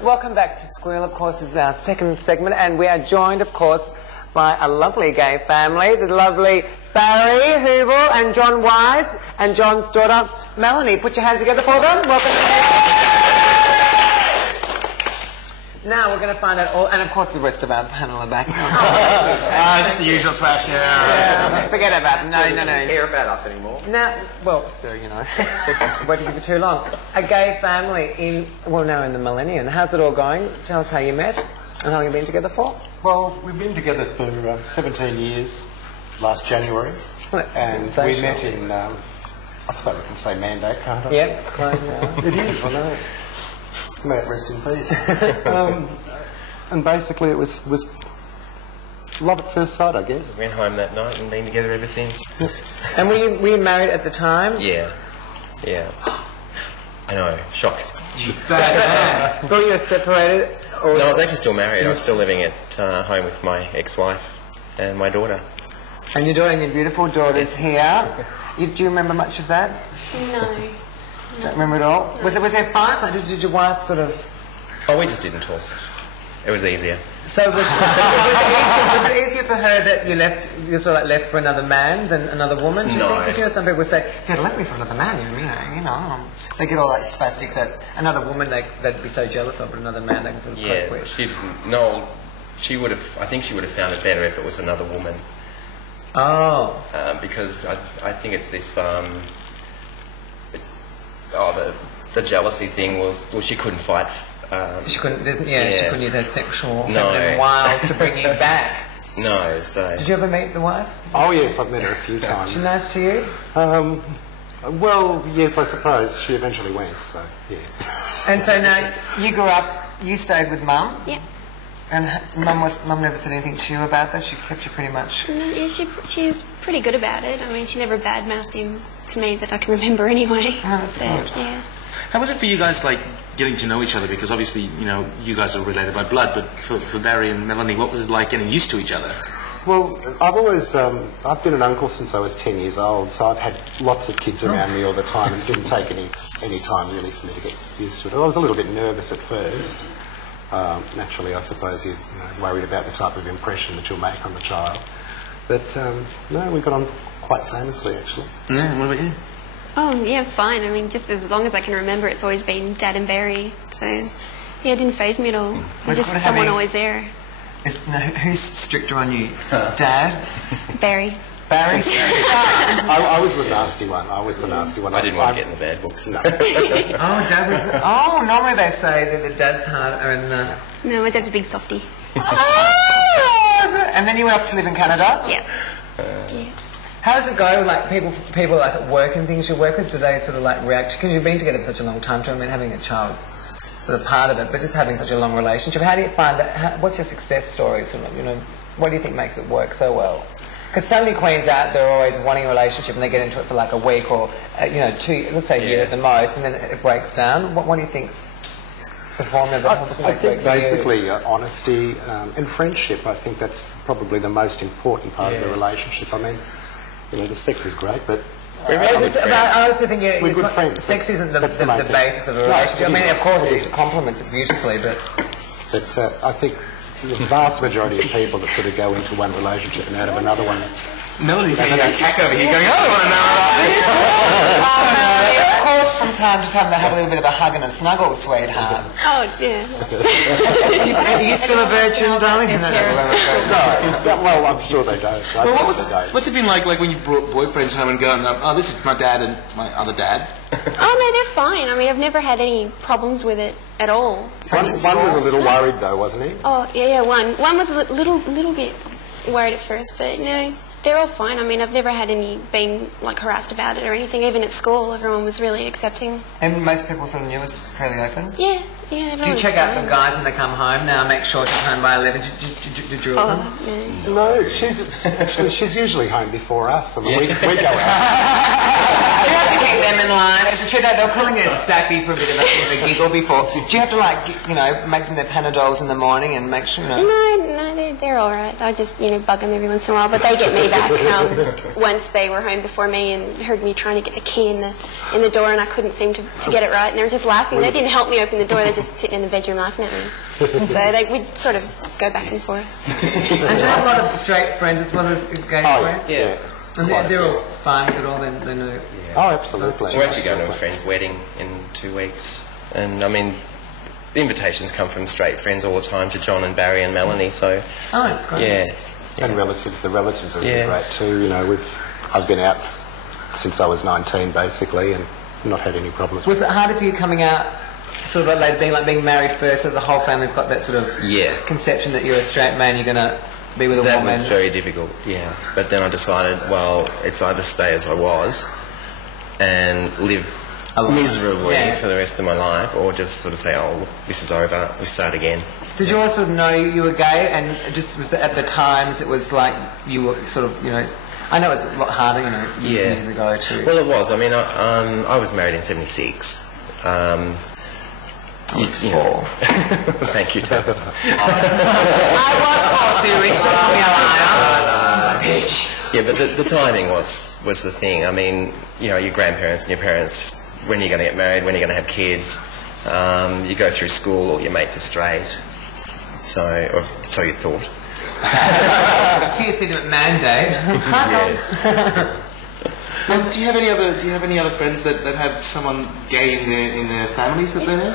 Welcome back to Squeal, of course, is our second segment, and we are joined, of course, by a lovely gay family, the lovely Barry Hoovel and John Wise, and John's daughter, Melanie. Put your hands together for them. Welcome. Now we're going to find out all, and of course the rest of our panel are back. Just the usual trash, yeah. Forget about it. No. Don't care about us anymore. Now, well, sir, you know, waiting for too long. A gay family in, well, now in the millennium. How's it all going? Tell us how you met and how long you've been together for. Well, we've been together for 17 years, last January. Well, that's and sensational. we met in, I suppose I can say Mandate, can't I? Yeah, it's close now. It is, I know. May it rest in peace. And basically it was love at first sight, I guess. We went home that night and been together ever since. And were you married at the time? Yeah. I know, shock. Thought you were separated? Or No, I was actually still married. I was still living at home with my ex-wife and my daughter. And your daughter and your beautiful daughter's here. Do you remember much of that? No. Don't remember it all? Was there fights? Like, did your wife sort of... Oh, we just didn't talk. It was easier. So was it easier for her that you sort of like left for another man than another woman? Do you think? Because some people say, if you'd left me for another man, you know, they get all like spastic that another woman they'd be so jealous of, but another man they can sort of cope with. She didn't. No, she would have. I think she would have found it better if it was another woman. Oh. Because I think it's this. The jealousy thing was. Well, she couldn't fight. She couldn't. She couldn't use her sexual feminine No. wiles to bring you back. No, so... Did you ever meet the wife? Oh yes, I've met her a few times. She nice to you? Well, yes, I suppose. She eventually went, so, yeah. And so now, you grew up, you stayed with Mum? Yeah. And Mum never said anything to you about that? She kept you pretty much... Yeah, she was pretty good about it. I mean, she never badmouthed him to me that I can remember anyway. Oh, that's good. Yeah. How was it for you guys, like, getting to know each other? Because obviously, you know, you guys are related by blood, but for Barry and Melanie, what was it like getting used to each other? Well, I've been an uncle since I was 10 years old, so I've had lots of kids around me all the time, and it didn't take any time really for me to get used to it. I was a little bit nervous at first. Naturally, I suppose you're worried about the type of impression that you'll make on the child. But, no, we got on quite famously, actually. Yeah, what about you? Oh, yeah, fine. I mean, just as long as I can remember, it's always been Dad and Barry. So, yeah, it didn't faze me at all. There's just someone always there. Who's stricter on you? Dad? Barry. Barry? I was the nasty one. I didn't want to get in the bad books. No. Oh, Dad was... normally they say that the dad's harder and... No, my dad's a big softie. Oh! And then you went off to live in Canada? Yeah. How does it go, like, people like at work and things you work with, do they sort of like react? Because you've been together for such a long time, having a child's sort of part of it, but just having such a long relationship, how do you find that, what's your success story, sort of, what do you think makes it work so well? Because so many queens out there are always wanting a relationship and they get into it for like a week or, 2, let's say a year at the most, and then it breaks down. What do you think's the formula that helps I think basically honesty and friendship. I think that's probably the most important part of the relationship. I mean, the sex is great, but... I also think we're good friends. Sex isn't the basis of a relationship. I mean, of course, it complements it beautifully, but... But I think the vast majority of people that sort of go into one relationship and out of another one... Melody's having a cack over here going, I don't want to know about this. Melanie, of course, from time to time they have a little bit of a hug and a snuggle, sweetheart. Oh, yeah. Are you still a virgin, darling? No, well, I'm sure they don't. What's it been like when you brought boyfriends home and going, oh, this is my dad and my other dad? Oh, no, they're fine. I mean, I've never had any problems with it at all. One was a little worried, though, wasn't he? Oh, yeah, one. One was a little bit worried at first, but no, they're all fine. I mean, I've never had any being like harassed about it or anything. Even at school, everyone was really accepting. And most people sort of knew it was fairly open? Yeah, yeah. Do you check out the guys when they come home now, make sure she's home by 11? Did you all them? No, she's usually home before us. I mean, we go out. Do you have to keep them in line? Is it true that they were calling her Sappy for a bit of a giggle before? Do you have to, like, make them their Panadols in the morning and make sure, No, they're all right. I just, bug them every once in a while, but they get me back. Once they were home before me and heard me trying to get the key in the door, and I couldn't seem to get it right, and they were just laughing. They didn't help me open the door. They're just sitting in the bedroom laughing at me. So we'd sort of go back and forth. And do you have a lot of straight friends as well as gay friends? Yeah. And they're all fine with it all, they know. Yeah. Oh, absolutely. We're actually going to a friend's wedding in 2 weeks, and I mean, the invitations come from straight friends all the time to John and Barry and Melanie. So. Oh, that's great. Yeah. And relatives. The relatives are really great too. I've been out since I was 19, basically, and not had any problems. Was it harder for you coming out, sort of like being married first, so the whole family got that sort of conception that you're a straight man, you're going to be with a woman? That was very difficult, yeah. But then I decided, well, it's either stay as I was and live miserably for the rest of my life, or just sort of say, oh, this is over, we start again. Did you all sort of know you were gay, and just was at the times it was like you were sort of, I know it was a lot harder, years and years ago too. Well, it was. I mean, I was married in 76. I was 4. Thank you, Tabitha. I was 4, so you reached out to me a liar. Bitch. Yeah, but the timing was the thing. I mean, your grandparents and your parents, when you're going to get married, when you're going to have kids, you go through school, all your mates are straight. Or so you thought. Do you see them at mandate? Yes. Well, do you have any other friends that have someone gay in their families that they know?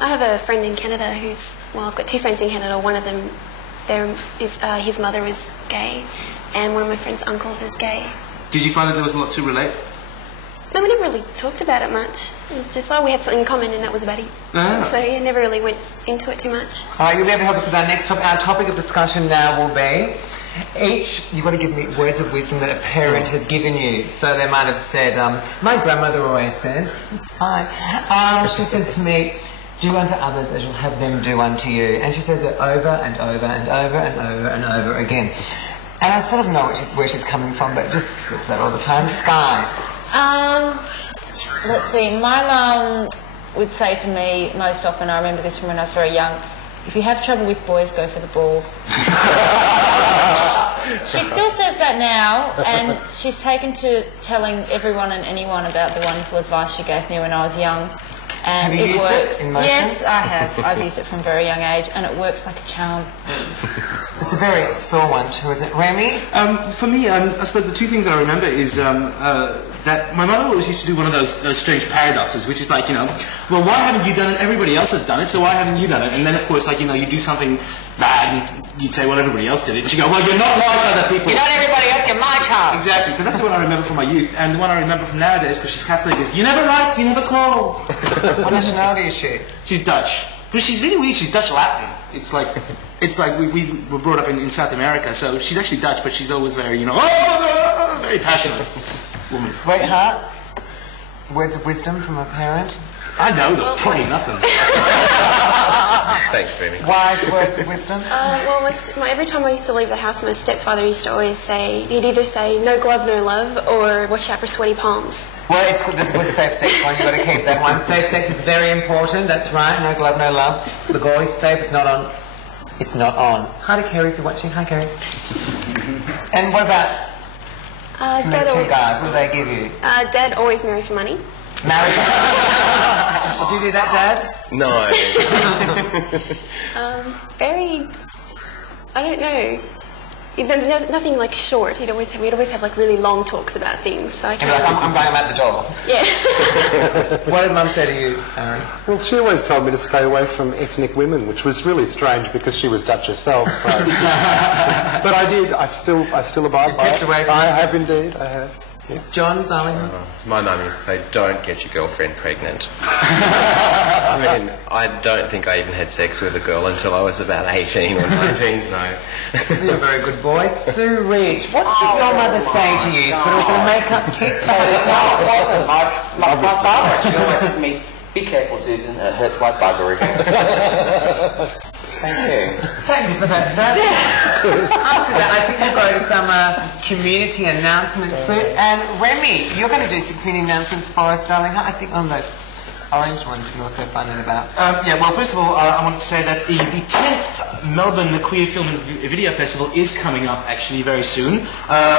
I have a friend in Canada I've got 2 friends in Canada. One of them, his mother was gay, and one of my friend's uncles is gay. Did you find that there was a lot to relate? No, we never really talked about it much. It was just, we had something in common, and that was about it. Ah. So never really went into it too much. All right, you'll be able to help us with our next topic. Our topic of discussion now will be you've got to give me words of wisdom that a parent has given you. So they might have said, my grandmother always says, she says to me, do unto others as you'll have them do unto you. And she says it over and over and over and over and over again. And I sort of know where she's coming from, but it just slips out all the time. Skye. Let's see, my mum would say to me most often, I remember this from when I was very young, if you have trouble with boys, go for the balls. She still says that now, and she's taken to telling everyone and anyone about the wonderful advice she gave me when I was young. And have you used works. it in motion? Yes, I have. I've used it from a very young age, and it works like a charm. It's a very sore one too, isn't it? Remy? For me, I suppose the 2 things that I remember is that my mother always used to do one of those strange paradoxes, which is like, well, why haven't you done it? Everybody else has done it, so why haven't you done it? And then, of course, like, you do something bad, and you'd say, well, everybody else did it. And she'd go, well, you're not like other people. You're not everybody else, you're my child. Exactly. So that's the one I remember from my youth. And the one I remember from nowadays, because she's Catholic, is, you never write, you never call. What nationality is she? She's Dutch. But she's really weird. She's Dutch Latin. It's like we were brought up in South America, so she's actually Dutch, but she's always very, very passionate woman. Sweetheart, words of wisdom from a parent? I know them. Probably nothing. Thanks, Remy. Wise words of wisdom? Every time I used to leave the house, my stepfather used to always say, he'd either say, no glove, no love, or watch out for sweaty palms. Well, it's good. There's a good safe sex one. You've got to keep that one. Safe sex is very important. That's right. No glove, no love. The goal is safe. It's not on. It's not on. Hi to Kerry if you're watching. Hi, Kerry. And what about those 2 guys? What do they give you? Dad always marry for money. Married? Did you do that, Dad? No. I don't know. Nothing like short. We'd always have like really long talks about things. So I can't. I'm going out the door. Yeah. What did Mum say to you, Aaron? Well, she always told me to stay away from ethnic women, which was really strange because she was Dutch herself. So. But I did. I still abide by it. I have indeed. I have. Yeah. John, darling. My mum used to say, don't get your girlfriend pregnant. I mean, I don't think I even had sex with a girl until I was about 18 or 19, so... You're a very good boy. Sue Rich, what did your mother say to you? So it was a make-up TikTok? No, it wasn't. My father actually always said to me, be careful, Susan, it hurts like buggery. Thank you. Thanks for that, Dad. After that, I think we'll go to some community announcements soon. And Remy, you're going to do some community announcements for us, darling. I think on those. orange one you can also find out about. Yeah, well, first of all, I want to say that the 10th Melbourne Queer Film and Video Festival is coming up actually very soon.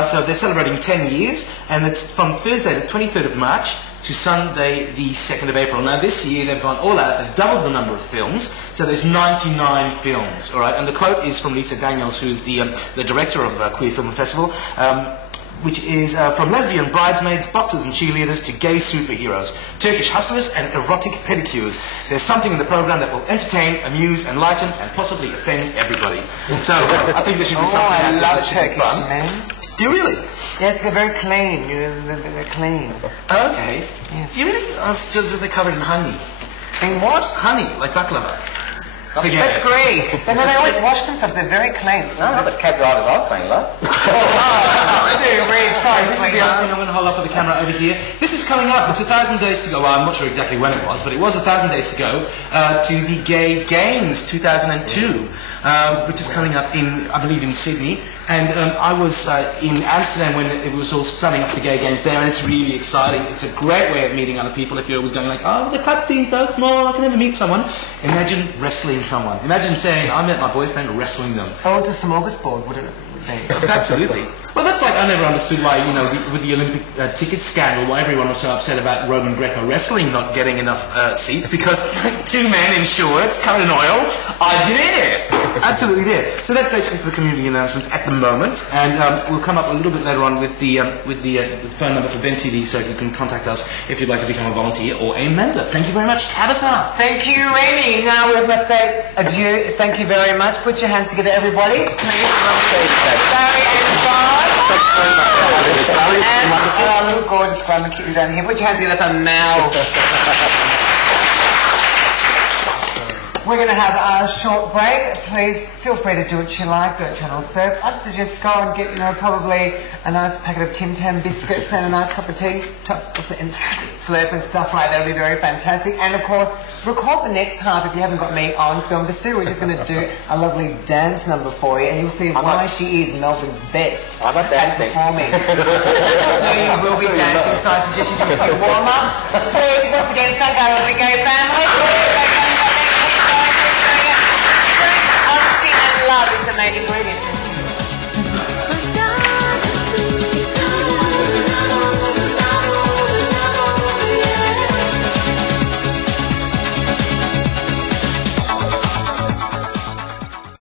So they're celebrating 10 years, and it's from Thursday the 23rd of March to Sunday the 2nd of April. Now this year they've gone all out, they've doubled the number of films, so there's 99 films, alright? And the quote is from Lisa Daniels, who's the director of Queer Film Festival, which is from lesbian bridesmaids, boxers and cheerleaders to gay superheroes, Turkish hustlers and erotic pedicures. There's something in the program that will entertain, amuse, enlighten and possibly offend everybody. So I think there should be something I out there love that should be Turkish fun. men. Do you really? Yes, they're very clean. You know, they're clean. Oh, okay. Yes. Do you really? Oh, it's just they're covered in honey. In what? Honey, like baklava. That's great. They always wash themselves. They're very clean. No, not the cab drivers I was saying, love. Sorry, This is the other thing I'm going to hold up for the camera over here. This is coming up. It's 1,000 days to go. Well, I'm not sure exactly when it was, but it was 1,000 days to go to the Gay Games 2002, which is coming up in, I believe, in Sydney. And I was in Amsterdam when it was all starting up the Gay Games there, and it's really exciting. It's a great way of meeting other people. If you're always going like, oh, the club scene's so small, I can never meet someone. Imagine wrestling someone. Imagine saying, I met my boyfriend wrestling them. Oh, it's a smorgasbord, would it be? Absolutely. Well, that's like, I never understood why, you know, with the Olympic ticket scandal, why everyone was so upset about Roman Greco wrestling not getting enough seats, because two men in shorts, covered in oil, I'd be there. Absolutely there. So that's basically for the community announcements at the moment, and we'll come up a little bit later on with the phone number for Ben TV, so you can contact us if you'd like to become a volunteer or a member. Thank you very much, Tabitha. Thank you, Remy. Now we must say adieu. Thank you very much. Put your hands together, everybody. Barry and Bob. And our little gorgeous grandma cute down here. Put your hands together for Mel. We're going to have a short break. Please feel free to do what you like. Don't channel surf. I'd suggest go and get, you know, probably a nice packet of Tim Tam biscuits and a nice cup of tea, and slurp and stuff like that. It'll be very fantastic. And of course, record the next half if you haven't got me on film. The Sue, we're just going to do a lovely dance number for you, and you'll see why she is Melbourne's best. I'm not dancing. Performing. So you will be dancing. So I suggest you do a few warm-ups. Please, once again, thank our lovely gay family. Honesty and love is the main ingredient.